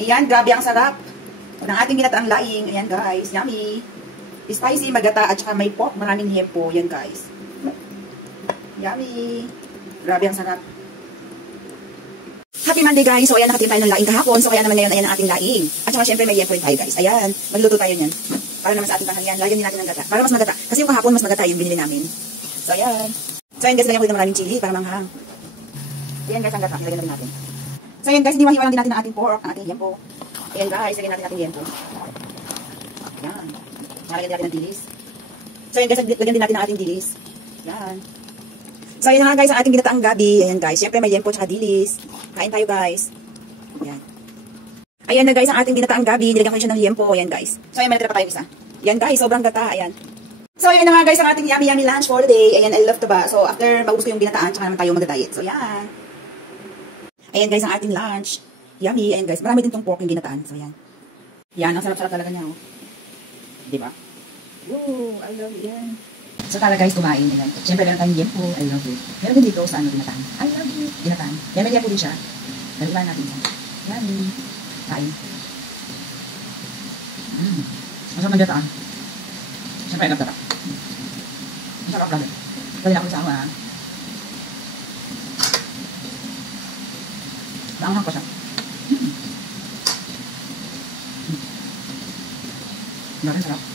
Ayan, grabe ang sarap ng ating ginataang laing. Ayan guys, yummy. Spicy, magata, at saka may pork, maraming hempo. Ayan guys. Yummy. Grabe ang sarap. Happy Monday guys. So ayan, nakatim tayo ng laing kahapon. So kaya naman ngayon, ayan ang ating laing. At saka syempre may yempo tayo guys. Ayan, magluto tayo niyan. Para naman sa ating tanghalian, lagyan din natin ng gata. Para mas magata. Kasi yung kahapon, mas magata yung binili namin. So ayan. So ayan guys, lagyan ko din ng maraming chili para manghang. Ayan guys, ang gata. Ilagyan natin natin. So ayan guys, hiniwa lang din natin ang ating pork, ang ating yempo. Ayan guys, lagyan natin ating yempo. Ayan. Lagyan din natin ng dilis. So ayan guys, lagyan din natin ang ating dilis. Ayan. So ayan nga guys, ang ating ginataang gabi. Ayan guys, syempre may yempo at dilis. Kain tayo guys. Ayan. Ayan na guys, ang ating ginataang gabi. Nilagyan ko siya ng yempo. Ayan guys. So ayan, may natira pa tayo isa. Ayan guys, sobrang gata. Ayan. So ayan na nga guys, ang ating yummy lunch for the day. Ayan, I love to ba. So after maubos ko yung ginataan, tsaka naman tayo mag-diet. So ayan. Ayan guys, ang ating lunch. Yummy. Ayan guys, marami din tong pork yung ginataan. So ayan. Yan, ang sarap-sarap talaga niya. Oh. Diba? Woo, I love it. Yan. So tara guys, kumain. Ayan. Siyempre meron tayong yempo. I love it. Meron din dito sa ano, ginataan. I love it. Ginataan. Yan, may yempo din siya. Nalilan natin yan. Yummy. Kain. Masarap ng ginataan. Siyempre, I love gata. Masarap lang. Dali na ako sa ama. Naanghang ko siya. Maraming sarap.